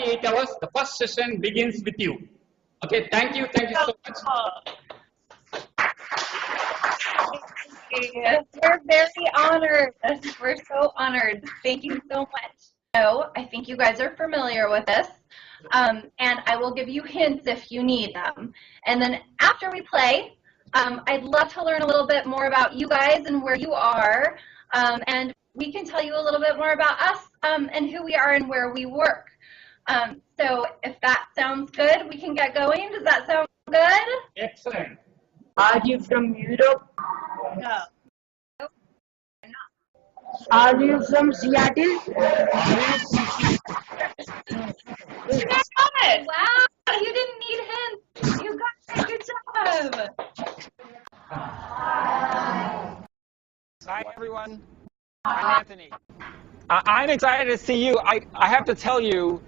48 hours. The first session begins with you. Okay, thank you so much. We're very honored. We're so honored. Thank you so much. So I think you guys are familiar with this, and I will give you hints if you need them. And then after we play, I'd love to learn a little bit more about you guys and where you are, and we can tell you a little bit more about us and who we are and where we work. So if that sounds good, we can get going. Does that sound good? Excellent. Are you from Europe? No. Are you from Seattle? You got it. Wow, you didn't need hints. You got it. Good job. Hi, everyone. I'm Anthony. I'm excited to see you. I have to tell you,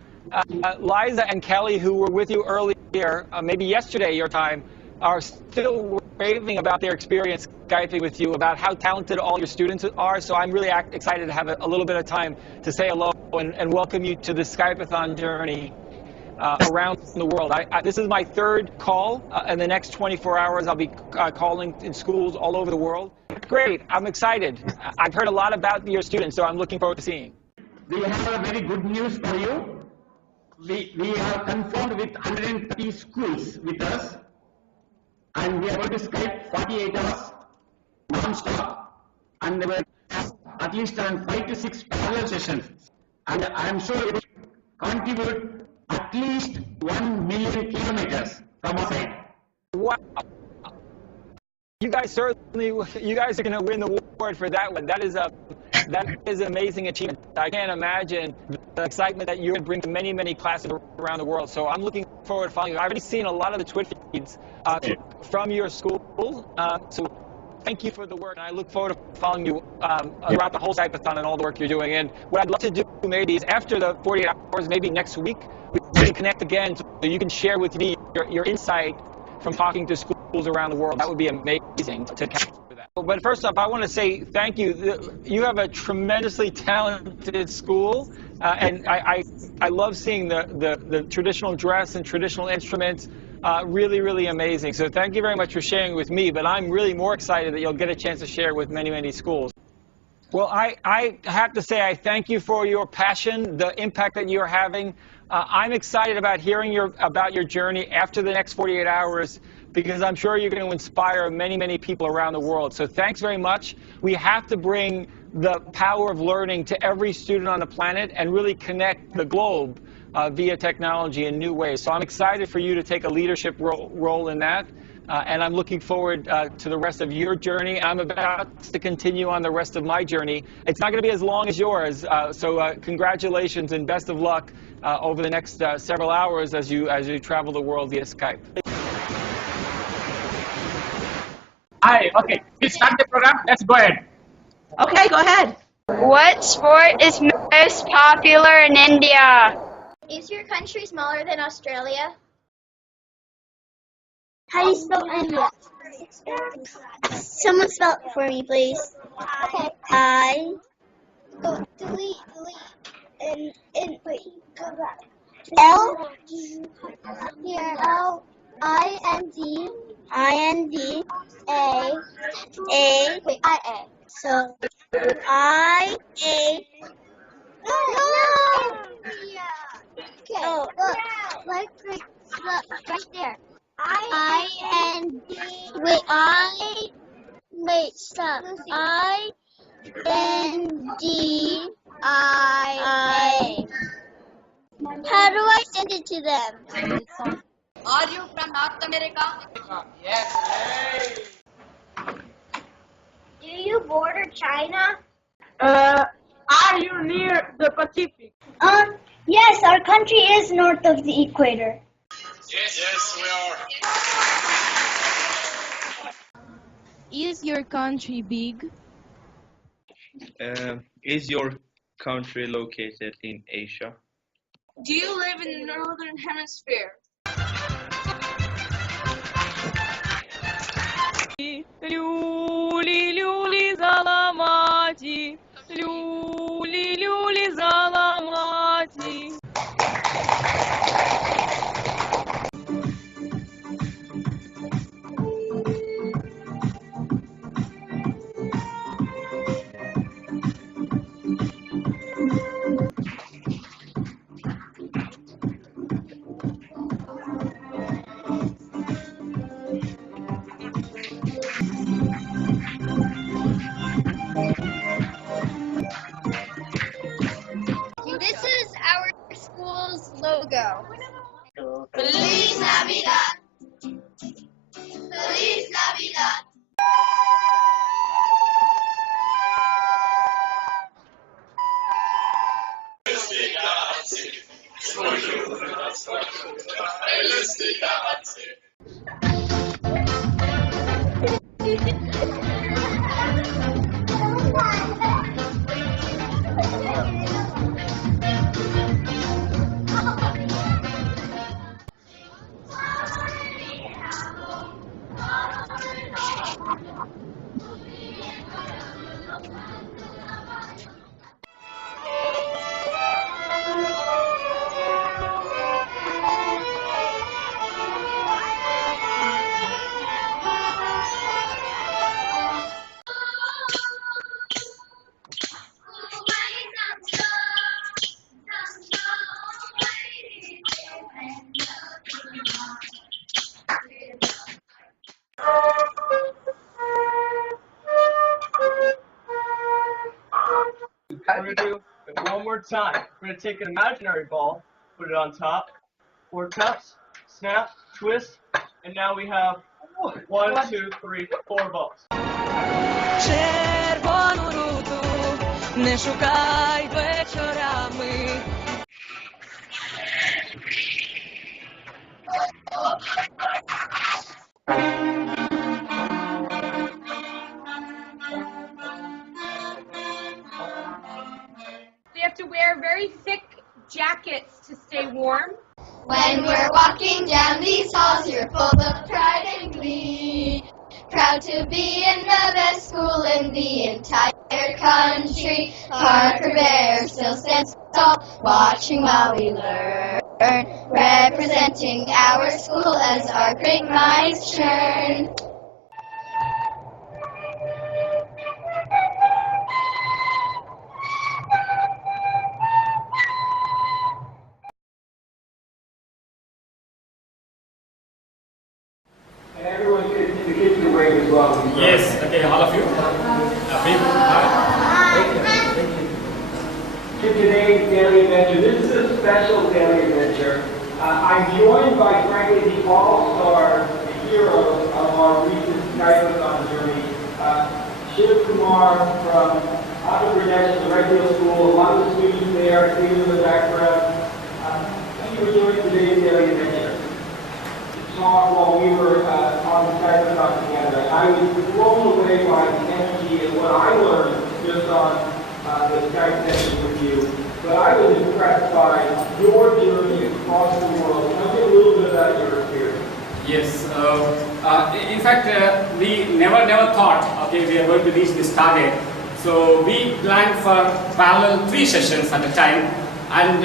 Liza and Kelly, who were with you earlier, maybe yesterday your time, are still raving about their experience Skyping with you, about how talented all your students are. So I'm really excited to have a little bit of time to say hello and welcome you to the Skype-a-thon journey around the world. This is my third call. In the next 24 hours, I'll be calling in schools all over the world. Great. I'm excited. I've heard a lot about your students, so I'm looking forward to seeing. We have a very good news for you. We have confirmed with 130 schools with us, and we are going to Skype 48 hours non-stop, and there were at least around 5 to 6 parallel sessions, and I'm sure it will contribute at least 1 million kilometers from our side. Wow. You guys are going to win the award for that one. That is an amazing achievement. I can't imagine the excitement that you're going to bring to many, many classes around the world. So I'm looking forward to following you. I've already seen a lot of the Twitter feeds from your school. So thank you for the work, and I look forward to following you throughout the whole Skype-a-thon and all the work you're doing. And what I'd love to do maybe is after the 48 hours, maybe next week, we can connect again so you can share with me your insight from talking to schools around the world. That would be amazing to capture that. But first off, I want to say thank you. You have a tremendously talented school, and I love seeing the traditional dress and traditional instruments. Really, really amazing. So thank you very much for sharing with me, but I'm really more excited that you'll get a chance to share with many, many schools. Well, I have to say I thank you for your passion, the impact that you're having. I'm excited about hearing about your journey after the next 48 hours, because I'm sure you're going to inspire many, many people around the world. So thanks very much. We have to bring the power of learning to every student on the planet and really connect the globe via technology in new ways. So I'm excited for you to take a leadership role in that. And I'm looking forward to the rest of your journey. I'm about to continue on the rest of my journey. It's not going to be as long as yours. So congratulations and best of luck over the next several hours as you travel the world via Skype. Hi, okay, please start the program. Let's go ahead. Okay, go ahead. What sport is most popular in India? Is your country smaller than Australia? How do you spell India? Someone spell it for me, please. Okay. Delete. And wait, go back. L. Here, L-I-N-D. I-N-D. A. A. Wait, I-A. So, I-A. No! Yeah. Okay, Oh. look, right there. I-N-D. Wait, stop. I-N-D-I-A. How do I send it to them? Are you from North America? Yes. Do you border China? Are you near the Pacific? Yes, our country is north of the equator. Yes, we are. Is your country big? Is your country located in Asia? Do you live in the Northern Hemisphere? Люли-люли заламати, люли-люли заламати. go. Feliz Navidad. Feliz Navidad. We're going to do it one more time. We're going to take an imaginary ball, put it on top, 4 taps, snap, twist, and now we have 1, 2, 3, 4 balls. Червону руту не шукай вечорами. They have to wear very thick jackets to stay warm. When we're walking down these halls, you're full of pride and glee. Proud to be in the best school in the entire country. Parker Bear still stands tall, watching while we learn. Representing our school as our great minds churn. And everyone, the kids can wave as well. Yes, okay, all of you. Big hi. To today's daily adventure. This is a special daily adventure. I'm joined by, frankly, the all-star heroes of our recent Skype journey. Shiv Kumar from Andhra Pradesh, the Redfields School. A lot of the students there, see in the background. Thank you for joining today's daily adventure. Talk while we were on the Skype together. I was blown away by the energy and what I learned just on the Skype session with you. But I was impressed by your journey across the world. Tell me a little bit about your experience. Yes, in fact, we never thought, okay, we are going to reach this target. So we planned for parallel 3 sessions at a time, and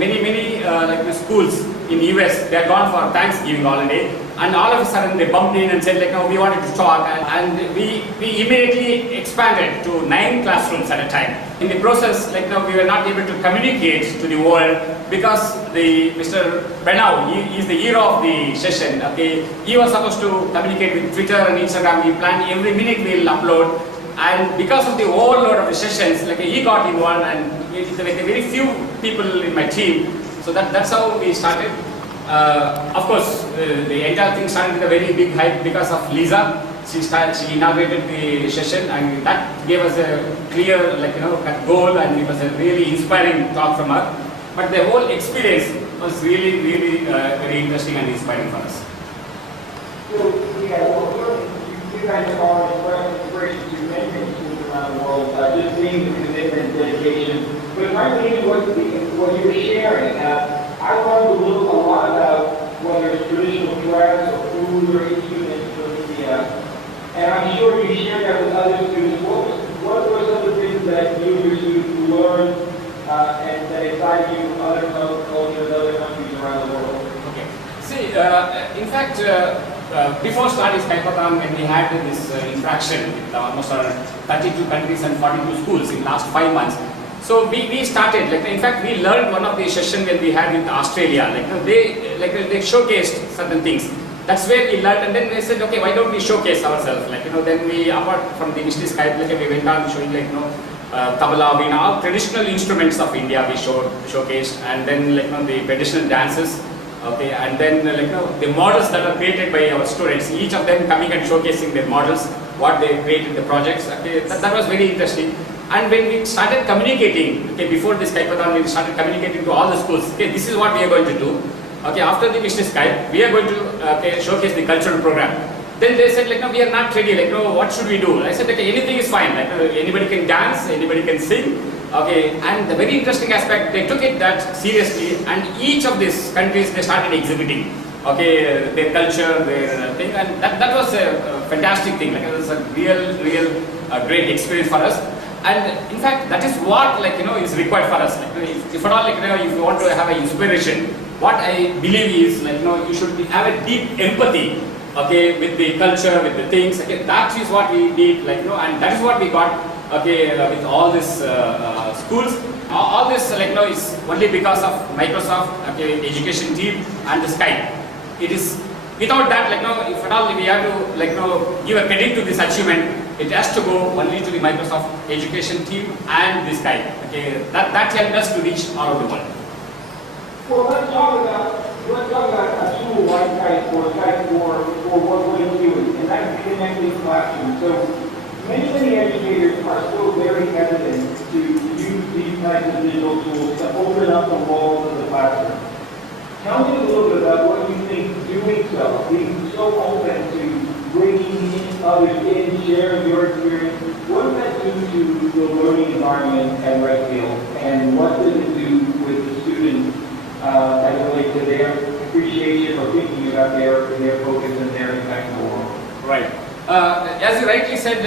many like the schools in US, they are gone for Thanksgiving holiday, and all of a sudden they bumped in and said like, no, we wanted to talk, and we immediately expanded to 9 classrooms at a time. In the process, like now we were not able to communicate to the world because Mr. Benau, he is the hero of the session. Okay, he was supposed to communicate with Twitter and Instagram. We planned every minute we'll upload, and because of the overload of the sessions, like he got involved, and it's like very few people in my team. So that's how we started. Of course, the entire thing started with a very big hype because of Lisa. She inaugurated the session, and that gave us a clear, goal, and it was a really inspiring talk from her. But the whole experience was really very interesting and inspiring for us. So, you guys are all inspiration to many schools around the world, just seeing the commitment and dedication. But frankly, what you were sharing, I learned a lot about whether it's traditional dress or food or instruments, and I'm sure you shared that with other students. What were some of the things that you and your students learned and that excited you from other cultures, other countries around the world? Okay. See, in fact, before starting Skype-a-thon, when we had this interaction with almost 32 countries and 42 schools in last 5 months, so we started, in fact, we learned one of the sessions when we had with Australia. They showcased certain things. That's where we learned, and then they said, okay, why don't we showcase ourselves? Then we, apart from the mystery Skype, we went on showing tabla, veena, all traditional instruments of India we showcased, and then the traditional dances. Okay, and then the models that are created by our students, each of them coming and showcasing their models, what they created, the projects. Okay, that was very interesting. And when we started communicating, okay, before this Skype-a-thon, we started communicating to all the schools. Okay, this is what we are going to do. Okay, after the business Skype, we are going to showcase the cultural program. Then they said, no, we are not ready. What should we do? I said, okay, anything is fine. Anybody can dance, anybody can sing. Okay, and the very interesting aspect, they took it that seriously, and each of these countries, they started exhibiting, okay, their culture, their thing, and that was a fantastic thing. It was a real great experience for us. And in fact, that is what is required for us. If at all, if you want to have an inspiration, what I believe is you should have a deep empathy, okay, with the culture, with the things. Okay, that is what we need, and that is what we got. Okay, with all these schools, all this is only because of Microsoft, okay, education team and the Skype. It is without that, if at all we have to give a credit to this achievement, it has to go only to the Microsoft education team and the Skype. Okay, that helped us to reach all over the world. Well, let's talk about a tool like Skype for what we're doing, and that's connecting classrooms. So many educators are still very hesitant to use these types of digital tools to open up the walls of the classroom. Tell me a little bit about what you think doing so, being so open to bringing others in, sharing your experience. What does that do to the learning environment at Redfield, and what does it do with the students as it relates to their appreciation or thinking about their focus and their impact in the world? Right. As you rightly said,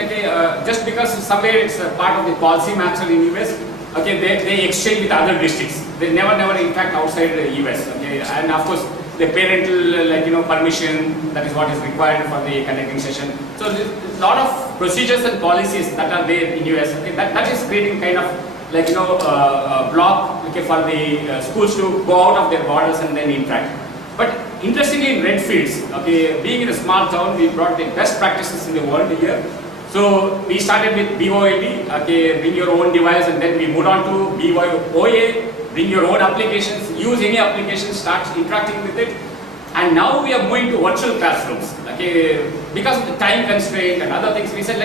just because somewhere it's a part of the policy matter in US, okay, they exchange with other districts. They never interact outside the US. Okay, and of course the parental permission, that is what is required for the connecting session. So there's a lot of procedures and policies that are there in US. Okay, that is creating kind of a block, okay, for the schools to go out of their borders and then interact. But interestingly, in Redfields, okay, being in a small town, we brought the best practices in the world here. So we started with BOAD, okay, bring your own device, and then we moved on to BOA, bring your own applications, use any application, start interacting with it. And now we are moving to virtual classrooms, okay, because of the time constraint and other things. We said,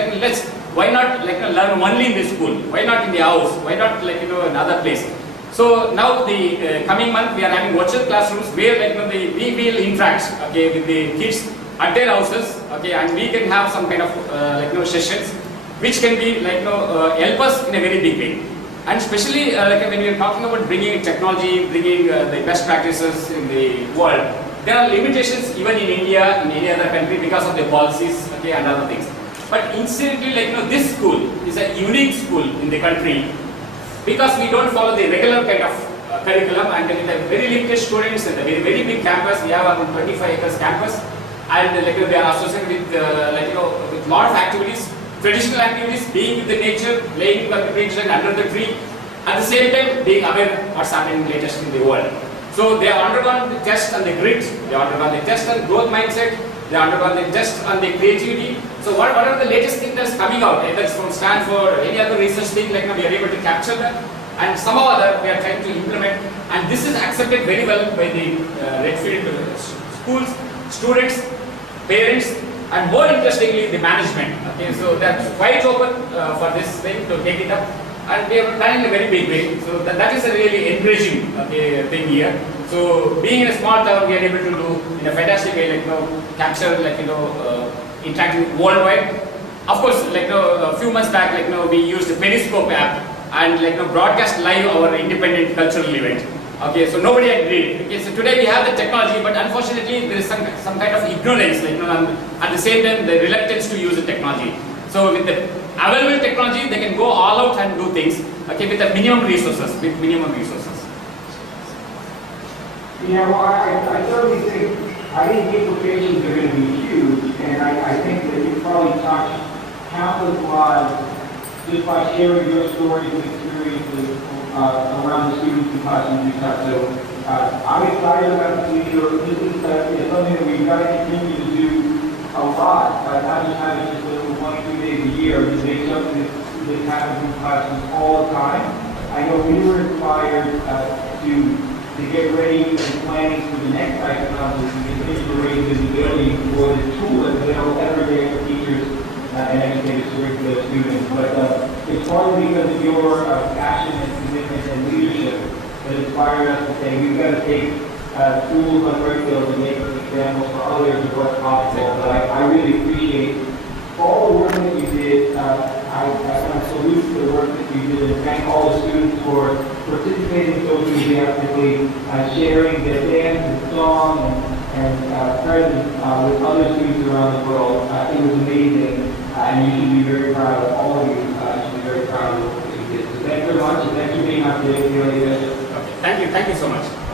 why not learn only in the school? Why not in the house? Why not another place? So now the coming month we are having virtual classrooms where we will interact, okay, with the kids at their houses, okay, and we can have some kind of sessions which can be help us in a very big way. And especially when we are talking about bringing technology, bringing the best practices in the world, there are limitations even in India, in any other country, because of the policies, okay, and other things. But incidentally, this school is a unique school in the country, because we don't follow the regular kind of curriculum, and with a very limited students and a very big campus. We have around 25 acres campus, and they are associated with with lot of activities, traditional activities, being with the nature, playing with the children under the tree, at the same time being aware what's happening latest in the world. So they have undergone the test on the grit, they have undergone the test on growth mindset, they have undergone the test on the creativity. So what are the latest things that's coming out, either it's from Stanford or any other research thing, we are able to capture that, and somehow or other we are trying to implement, and this is accepted very well by the Redfield schools, students, parents, and more interestingly the management. Okay, so that's quite open for this thing to take it up, and we have done in a very big way. So that is a really encouraging thing here. So being in a small town, we are able to do in a fantastic way, capture interacting worldwide. Of course, a few months back, we used a Periscope app and broadcast live our independent cultural event. Okay, so nobody agreed. Okay, so today we have the technology, but unfortunately there is some kind of ignorance, at the same time the reluctance to use the technology. So with the available technology, they can go all out and do things, okay, with the minimum resources, Yeah, well, I certainly think the implications are going to be huge, and I think that you probably touched countless lives just by sharing your stories and experiences around the students and classrooms you touch. So I'm excited about the future. This is something that we've got to continue to do a lot, not just having just 1 or 2 days a year, to make something that's this happens in classrooms all the time. I know we were inspired to get ready and planning for the next ICON to continue to raise visibility for the tool that's available every day for teachers and educators to bring to their students. But it's partly because of your passion and commitment and leadership that inspired us to say we've got to take schools like Redfield and make examples for others of what's possible. But I really appreciate all the work that you did. I salute the work that you did and thank all the students for participating so enthusiastically, sharing their dance and song and presence with other students around the world. It was amazing, and you should be very proud of all of you. You should be very proud of what you did. So thank you very much, and thanks for being on today. Thank you so much.